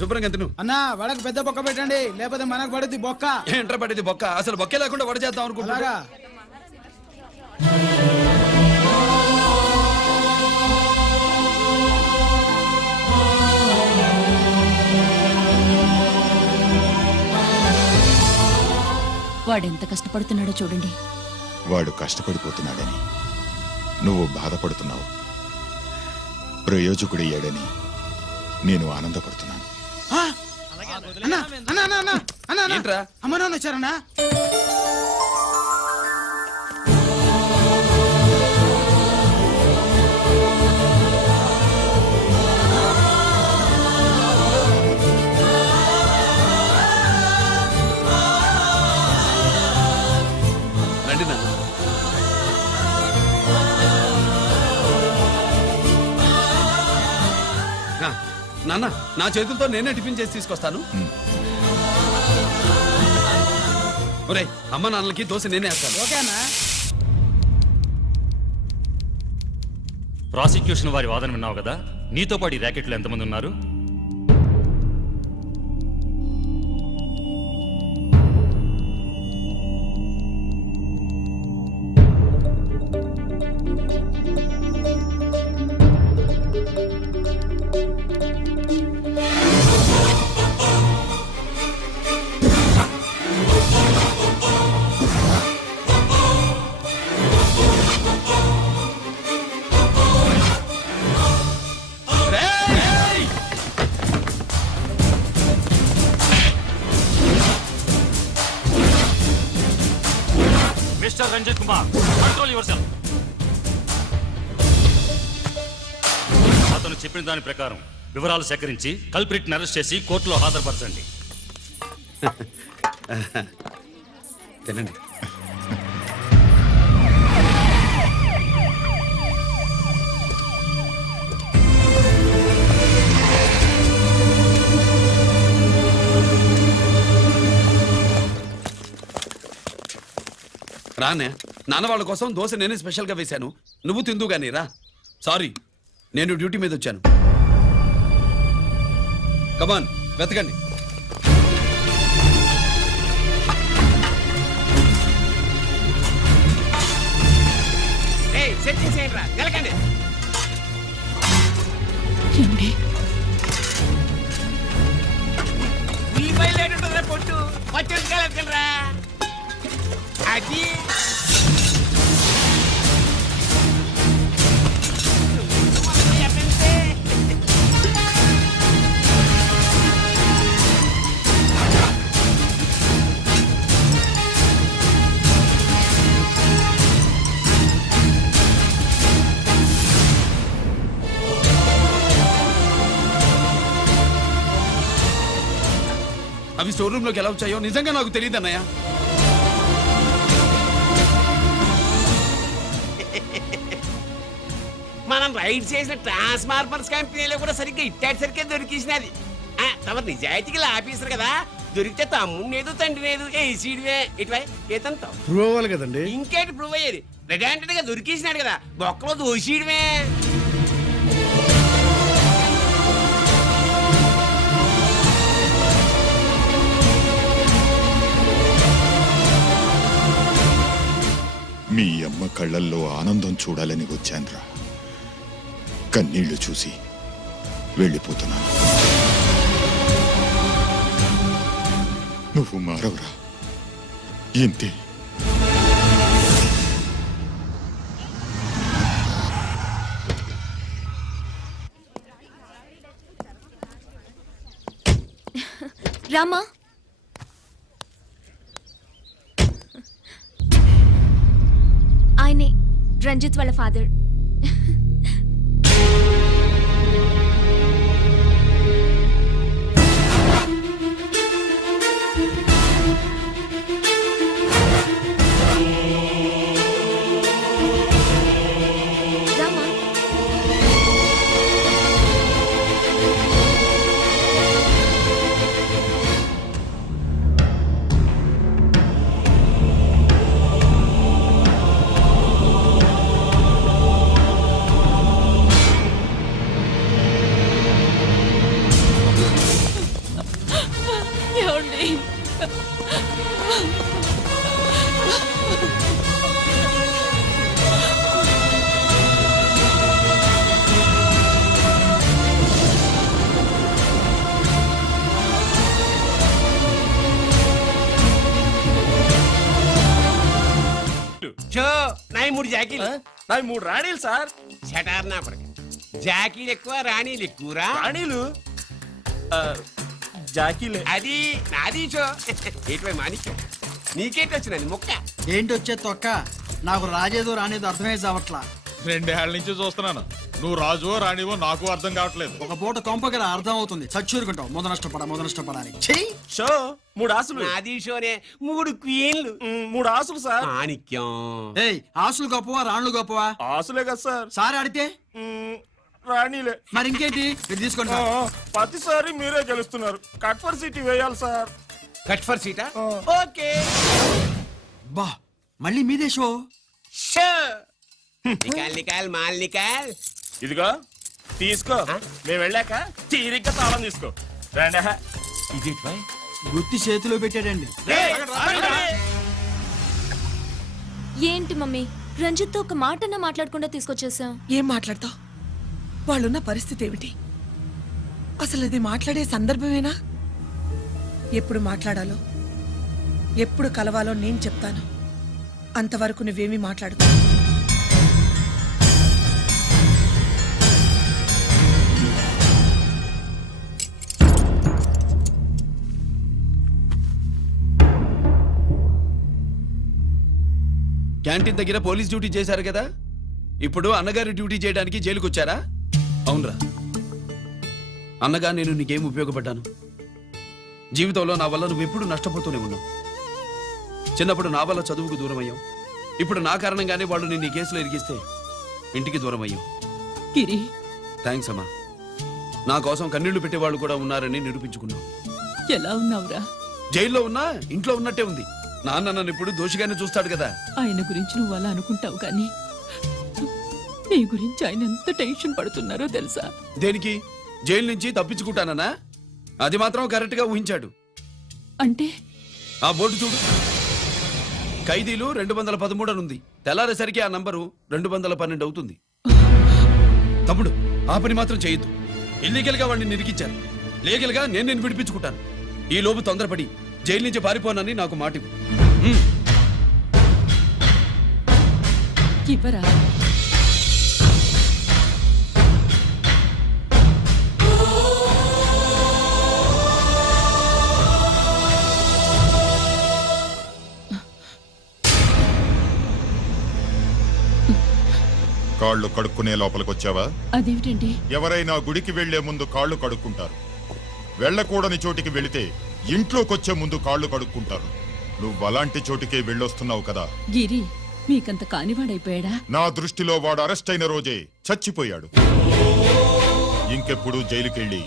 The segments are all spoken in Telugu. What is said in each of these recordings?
శుభ్రంగా తిను. అన్నా వడకు పెద్ద బొక్క పెట్టండి, లేకపోతే మనకు పడుద్ది బొక్క. ఏంట్రా పడేది బొక్క? అసలు బొక్కే లేకుండా వడ చేద్దాం అనుకుంటున్నారా? వాడెంత కష్టపడుతున్నాడో చూడండి. వాడు కష్టపడిపోతున్నాడని నువ్వు బాధపడుతున్నావు. ప్రయోజకుడయ్యాడని నేను ఆనందపడుతున్నాను. ఏంట్రా? అమ్మ నాన్న వచ్చారన్నా? రండి నాన్న. నాన్న, నా చేతులతో నేనే టిఫిన్ చేసి తీసుకొస్తాను. ఒరే, అమ్మ నాన్నలకి దోశ నేనే వేస్తాను. ఓకేనా? ప్రాసిక్యూషన్ వారి వాదన విన్నావు కదా. నీతో పాటు ఈ ర్యాకెట్లో ఎంతమంది ఉన్నారు? Mister Ranjit Kumar, control yourself. అతను చెప్పిన దాని ప్రకారం వివరాలు సేకరించి కల్ప్రిట్ అరెస్ట్ చేసి కోర్టులో హాజరుపరచండి. తినండి. రానే, నాన్న వాళ్ళ కోసం దోశ నేనే స్పెషల్గా వేశాను. నువ్వు తిందు గానీ రా. సారీ, నేను డ్యూటీ మీద వచ్చాను. కమాన్, వెతకండి. ఏంటి? పొట్టు వచ్చేసుకెళ్ళరా అది. అవి స్టోర్ రూమ్ లోకి ఎలా వచ్చాయో నిజంగా నాకు తెలియదు అన్నయ్య. మనం రైడ్ చేసిన ట్రాన్స్ఫార్మర్స్ కంపెనీలో కూడా సరిగ్గా ఇట్టాడు సరిగ్గా దొరికేసినది. తమ నిజాయితీకి ఆఫీసర్ కదా, దొరికితే తమ్ముడు తండ్రి లేదు ఏసీడివే ఇటువై ఏతంతో ప్రూవ్ అవ్వాలి కదండి. ఇంకేంటి ప్రూవ్ అయ్యేది? రెడ్ గా దొరికేసినాడు కదా, బొక్కలో దోషీడమే. మీ అమ్మ కళ్ళల్లో ఆనందం చూడాలని వచ్చాన్రా. కన్నీళ్లు చూసి వెళ్ళిపోతున్నాను. నువ్వు మారవురా, ఇంతే. రామా, ఆయనే రంజిత్ వాళ్ళ ఫాదర్. గిరి చో నాయి 3 జాకీలు నాకు 3 రాణీలు సార్. షటార్ నా కొడుకు. జాకీలు ఎక్కువ రాణీలు ఎక్కువరా రాణీలు జాకీలే. అది నాది చో ఏటివై మాణిక్యం నీకేంటి వచ్చినది మొక్క ఏంటి వచ్చే తొక్క నాకు రాజేదో రానేదో అర్థమే చావట్లా. 2 ఏళ్ల నుంచి చూస్తున్నాను. నువ్వు రాజువో రాణివో నాకు అర్థం కావట్లేదు. ఒక పూట కొంపకి అర్థం అవుతుంది. చచ్చూరుకుంటావు మొద నష్టపడాలి. చెయ్యి షో 3 ఆసులు. నాది షోనే 3 క్వీన్లు 3 ఆసులు సార్. మాణిక్యం ఏయ్ ఆసులు గొప్పవా రాణులు గొప్పవా? ఆసులే కదా సార్. సారి ఆడితే రాణీలే. మరి ఇంకేంటి ఇది తీసుకోండి. ప్రతిసారి మీరే గెలుస్తున్నారు. కట్ ఫర్ సిటీ వేయాలి సార్. కట్ ఫర్ సీటా ఓకే బా మళ్ళీ మీదే షో. షో నికాల్ నికాల్ మాల్ నికాల్ ఇదిగో తీసుకో. మేము వెళ్ళాక తీరిగ్గా తాళం తీసుకో. రండి. ఇది గుత్తి చేతిలో పెట్టాడండి. ఏంటి మమ్మీ రంజిత్తో ఒక మాటన్నా మాట్లాడకుండా తీసుకొచ్చేసాం. ఏం మాట్లాడతావు? వాళ్ళున్న పరిస్థితి ఏమిటి? అసలు అది మాట్లాడే సందర్భమేనా? ఎప్పుడు మాట్లాడాలో ఎప్పుడు కలవాలో నేను చెప్తాను. అంతవరకు నువ్వేమీ మాట్లాడుకో. క్యాంటీన్ దగ్గర పోలీస్ డ్యూటీ చేశారు కదా, ఇప్పుడు అన్నగారి డ్యూటీ చేయడానికి జైలుకి వచ్చారా? అవునరా అన్నగా నేను నీకేం ఉపయోగపడ్డాను? జీవితంలో నా వల్ల నువ్వు ఎప్పుడు నష్టపోతూనే ఉన్నావు. చిన్నప్పుడు నా వల్ల చదువుకు దూరం అయ్యావు. ఇప్పుడు నా కారణంగానే వాళ్ళు నిన్ను ఈ కేసులో ఇరిగిస్తే ఇంటికి దూరం అయ్యావు. గిరి థ్యాంక్స్ అమ్మా. నా కోసం కన్నీళ్లు పెట్టేవాళ్ళు కూడా ఉన్నారని నిరూపించుకున్నావు. ఎలా ఉన్నావురా? జైల్లో ఉన్నా ఇంట్లో ఉన్నట్టే ఉంది. నాన్న నన్ను ఇప్పుడు దోషిగానే చూస్తాడు కదా. ఆయన గురించి నువ్వు అలా అనుకుంటావు కానీ నీ గురించి ఆయన ఎంత టెన్షన్ పడుతున్నారో తెలుసా? దేనికి? జైలు నుంచి తప్పించుకుంటానన్నా? అది మాత్రం కరెక్ట్ గా ఊహించాడు. అంటే ఆ బోర్డు చూడు, ఖైదీలు 213 అని ఉంది. తెల్లారేసరికి ఆ నంబరు 212 అవుతుంది. తమ్ముడు ఆ పని మాత్రం చేయొద్దు. ఇల్లీగల్ గా వాడిని నిరికించాను. లీగల్ గా నేను విడిపించుకుంటాను. ఈ లోపు తొందరపడి జైలు నుంచి పారిపోనని నాకు మాట ఇవ్వు. ఇవ్వరా? కాళ్ళు కడుక్కునే లోపలికొచ్చావా? అదేమిటండి? ఎవరైనా గుడికి వెళ్లే ముందు కాళ్ళు కడుక్కుంటారు. వెళ్ళకూడని చోటికి వెళితే ఇంట్లోకొచ్చే ముందు కాళ్ళు కడుక్కుంటారు. నువ్వు అలాంటి చోటికే వెళ్ళొస్తున్నావు కదా. గిరి మీకంత కానివాడైపోయాడా? నా దృష్టిలో వాడు అరెస్ట్ అయిన రోజే చచ్చిపోయాడు. ఇంకెప్పుడు జైలుకెళ్ళి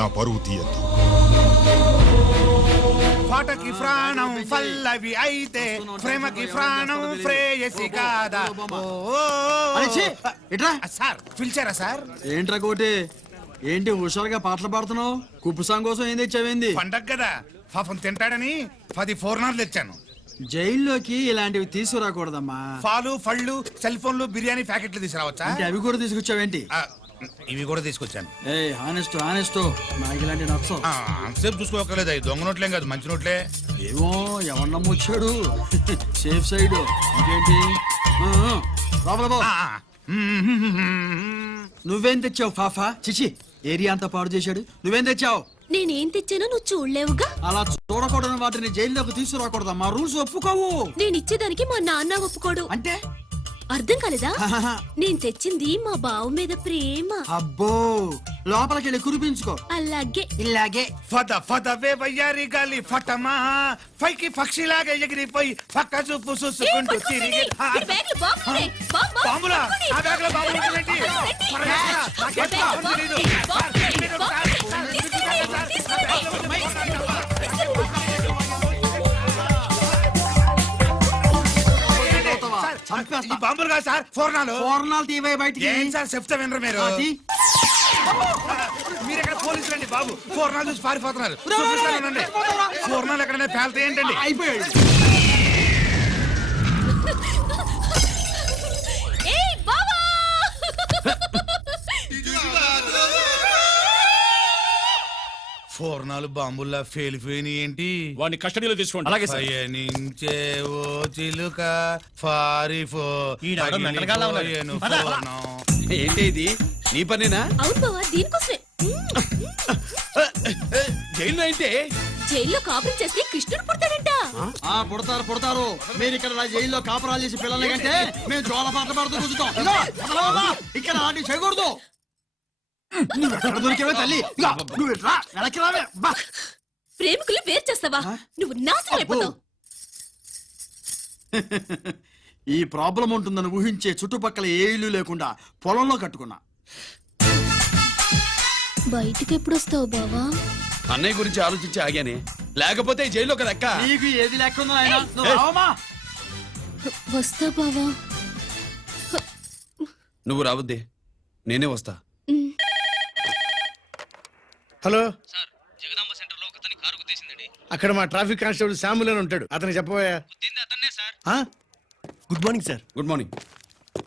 నా పరువు తీయద్దు. పాటకి ప్రాణం పల్లవి అయితే ప్రేమకి ప్రాణం ప్రేయసి కాదా. ఇట్రా సార్ పిలిచారా సార్? ఏంట్రా కోటి ఏంటి హుషారుగా పాటలు పాడుతున్నావు? కుప్పు సాంగ్ కోసం ఏం తెచ్చావేంది? పండగ కదా పాపం తింటాడని 10 ఫోర్నర్లు తెచ్చాను. జైల్లోకి ఇలాంటివి తీసుకురాకూడదమ్మా. పాలు పళ్ళు సెల్ ఫోన్లు బిర్యానీ ప్యాకెట్లు తీసుకురావచ్చా? అంటే అవి కూడా తీసుకొచ్చావేంటి? ఇవి కూడా తీసుకొచ్చాను. ఏ హానెస్ట్ నాకు ఇలాంటి నచ్చవు. అంతసేపు చూసుకోకలేదు. అవి దొంగ నోట్లేం కాదు, మంచి నోట్లే. ఏమో ఎవరు నమ్మొచ్చాడు. Safe side. ఇంకేంటి లోపల పో. నువ్వేం తెచ్చావు ఫాఫా? చిచి ఏరియా అంతా పాడు చేశాడు. నువ్వేం తెచ్చావు? నేనేం తెచ్చానో నువ్వు చూడలేవుగా. అలా చూడకూడని వాటిని జైల్లోకి తీసుకురాకూడదమ్మా. రూల్స్ ఒప్పుకోవు. నేను ఇచ్చేదానికి మా నాన్న ఒప్పుకోడు. అంటే అర్థం కాలేదా? నేను తెచ్చింది మా బావు మీద ప్రేమ. అబ్బో లోపలికి వెళ్ళి కురిపించుకో. అలాగే ఇలాగే ఫదవే వయ్యారి గాలి ఫటమా పైకి పక్షిలాగా ఎగిరిపోయి పక్క చూపు చూసుకుంటూ తిరిగి. బాంబులా? ఆ బ్యాగ్ లో బాంబులు ఉంటుందేంటి? ఈ బాంబులు కాదు సార్, ఫోర్నాలు. ఫోర్నాలు తీవే బయటికి. ఏం సార్ చెప్తా వినరు మీరు? మీరు ఎక్కడ పోలీసులు అండి బాబు పూర్ణాలు చూసి పారిపోతున్నారు చూపిస్తానండి పూర్ణాలు ఎక్కడైనా పేల్తే ఏంటండి అయిపోయాడు. ఏయ్ బావా పూర్ణాలు బాంబుల్లా ఫెయిలిపోయినాయి ఏంటి వాడిని కస్టడీలో తీసుకోండి. అలాగే సార్. పయనించే ఓ చిలుక ఫారిఫో ఈయన మెంటల్గాళ్ళ ఉన్నాడు. పగిలిపోయేను పద. పూర్ణం. ఏంటి ఇది నీ పనేనా అవును బావా దీనికోసమే జైల్లో అయితే జైల్లో కాపురం చేస్తే కృష్ణుడు పుడతాడంట. పుడతారు మీరు ఇక్కడ నా జైల్లో కాపురాలు చేసి పిల్లల కంటే మేము జోల పాటలు పాడుతూ కూర్చుంటాం. ఇదిగో, వదలవా? ఇక్కడ అలాంటివి చేయకూడదు. నువ్వు ఎక్కడ దొరికావే తల్లి? ఇదిగో, నువ్వు ఇట్రా, వెనక్కి రావే. బా. ప్రేమికులు వేరు చేస్తావా? నువ్వు నాశనం అయిపోతావు. ఈ ప్రాబ్లం ఉంటుందని ఊహించే చుట్టుపక్కల ఏ ఇల్లు లేకుండా పొలంలో కట్టుకున్నా. బయటికి ఎప్పుడు వస్తావు బావా? అన్నయ్య గురించి ఆలోచించి ఆగానే, లేకపోతే ఈ జైల్లో కదా అక్క. నీకు ఏది లేకుండా ఆయన నువ్వు రావమ్మా. వస్తా బావా. నువ్వు రావద్దే, నేనే వస్తా. హలో అక్కడ మా ట్రాఫిక్ కానిస్టేబుల్ శామ్యుల్ అని ఉంటాడు, అతను చెప్పబోయా. Good morning sir. Good morning.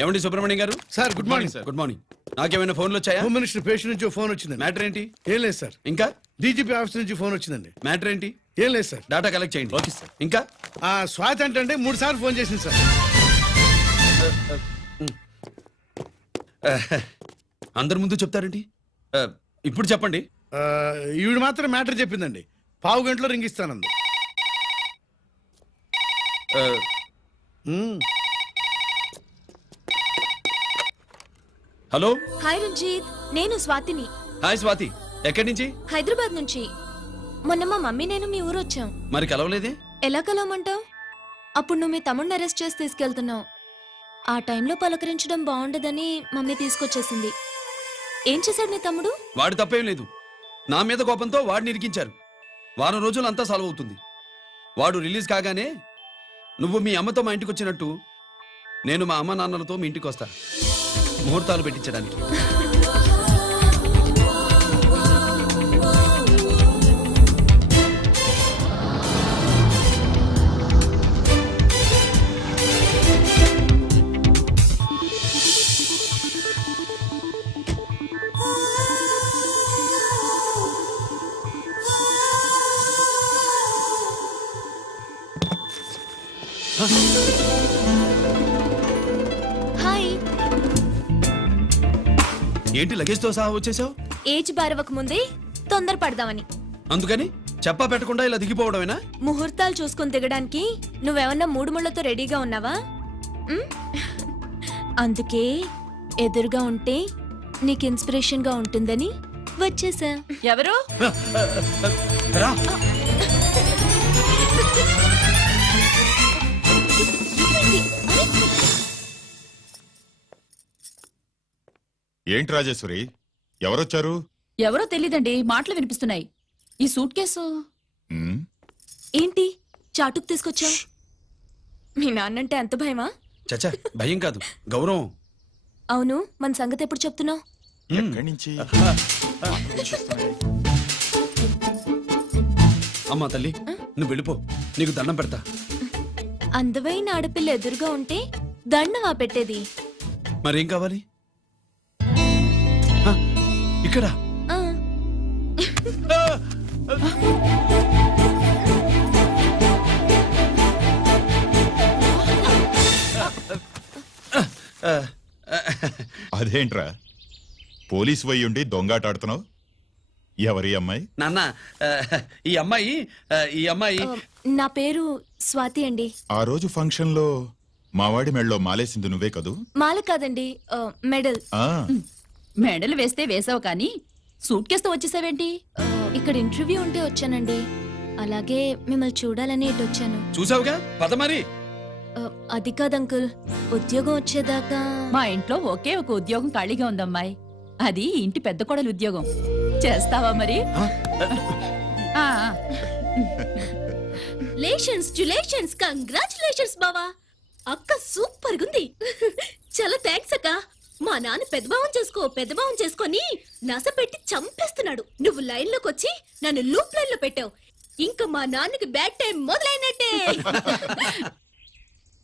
ఏమండి సుబ్రహ్మణ్యం గారు? Sir good morning sir. Good morning. నాకేమైనా ఫోన్లు వచ్చాయా? హోమ్ మినిస్టర్ పేషెంట్ నుంచి ఫోన్ వచ్చిందండి. మ్యాటర్ ఏంటి? ఏం లేదు సార్. ఇంకా డీజీపీ ఆఫీస్ నుంచి ఫోన్ వచ్చిందండి. మ్యాటర్ ఏంటి? ఏం లేదు సార్. డాటా కలెక్ట్ చేయండి. Okay sir. ఇంకా ఆ స్వాతి అంటే 3 సార్లు ఫోన్ చేసింది సార్. అందరి ముందు చెప్తారేంటి? ఇప్పుడు చెప్పండి. ఈవిడ మాత్రం మ్యాటర్ చెప్పిందండి. పావు గంటలో రింగ్ ఇస్తానంది. హలో. హాయ్ రంజిత్, నేను స్వాతిని. హాయ్ స్వాతి. ఎక్కడి నుంచి? హైదరాబాద్ నుంచి. మొన్న మా మమ్మీ నేను మీ ఊరు వచ్చాం. మరి కలవలేదే? ఎలా కలవమంటావు? అప్పుడు నువ్వు మీ తమ్ముడిని అరెస్ట్ చేసి తీసుకెళ్తున్నావు. ఆ టైంలో పలకరించడం బాగుండదని మమ్మీ తీసుకొచ్చేసింది. ఏం చేశాడు నీ తమ్ముడు? వాడు తప్పేం లేదు. నా మీద కోపంతో వాడిని ఇరికించారు. వారం రోజులు అంతా సాల్వ్ అవుతుంది. వాడు రిలీజ్ కాగానే నువ్వు మీ అమ్మతో మా ఇంటికి వచ్చినట్టు నేను మా అమ్మ నాన్నలతో మీ ఇంటికి వస్తా, ముహూర్తాలు పెట్టించడానికి. హాయ్. ఏంటి లగేజ్తో సహా వచ్చేసావు? ఏజ్ బారవక ముందే తొందర పడదామని. అందుకని చెప్పా పెట్టకుండా ఇలా దిగిపోవడమేనా? ముహూర్తాలు చూసుకొని దిగడానికి నువ్వేమన్నా 3 ముళ్ళతో రెడీగా ఉన్నావా? ఉమ్? అందుకే ఎదురుగా ఉంటే నీకు ఇన్స్పిరేషన్ గా ఉంటుందని వచ్చేసా. ఎవరు? రా. ఏంటి రాజేశ్వరి, ఎవరొచ్చారు? ఎవరో తెలీదండి, మాటలు వినిపిస్తున్నాయి. ఈ సూట్ కేసు ఉమ్, ఏంటి చాటుకు తీసుకొచ్చావు? మీ నాన్నంటే అంత భయమా? చచ్చా, భయం కాదు, గౌరవం. అవును, మన సంగతి ఎప్పుడు చెప్తున్నావు? ఎక్కడి నుంచి? అమ్మా తల్లి, నువ్వు వెళ్ళిపో, నీకు దండం పెడతా. అందమైన ఆడపిల్ల ఎదురుగా ఉంటే దండవా పెట్టేది? మరేం కావాలి? హ, ఇక్కడ ఆ. అదేంట్రా పోలీసు వై ఉండి దొంగాటాడుతున్నావు? ఎవరి అమ్మాయి? నాన్న, ఈ అమ్మాయి నా పేరు స్వాతి అండి. ఆ రోజు ఫంక్షన్ లో మావాడి మెళ్ళలో మాలేసింది నువ్వే కదూ? మాల కాదండి, మెడల్. ఆ, మెడలు వేస్తే వేసావు కానీ సూట్ కేసుతో వచ్చేసావేంటి? ఇక్కడ ఇంటర్వ్యూ ఉంటే వచ్చానండి. అలాగే మిమ్మల్ని చూడాలని ఇటు వచ్చాను. చూసావుగా, పద మరి. అది కాదు అంకుల్, ఉద్యోగం వచ్చేదాకా. మా ఇంట్లో ఒకే ఒక ఉద్యోగం ఖాళీగా ఉందమ్మాయి, అది ఇంటి పెద్ద కోడలు ఉద్యోగం. చేస్తావా మరి? ఆ, కంగ్రాచులేషన్స్ బావా. అక్క సూపర్ గుంది. చాలా థ్యాంక్స్ అక్క. మా నాన్న పెద్దభావం చేసుకొని నస పెట్టి చంపేస్తున్నాడు. నువ్వు లైన్ లోకి వచ్చి నన్ను లూప్ లైన్ లో పెట్టావు. ఇంకా మా నాన్నకి బ్యాడ్ టైం మొదలైనట్టే.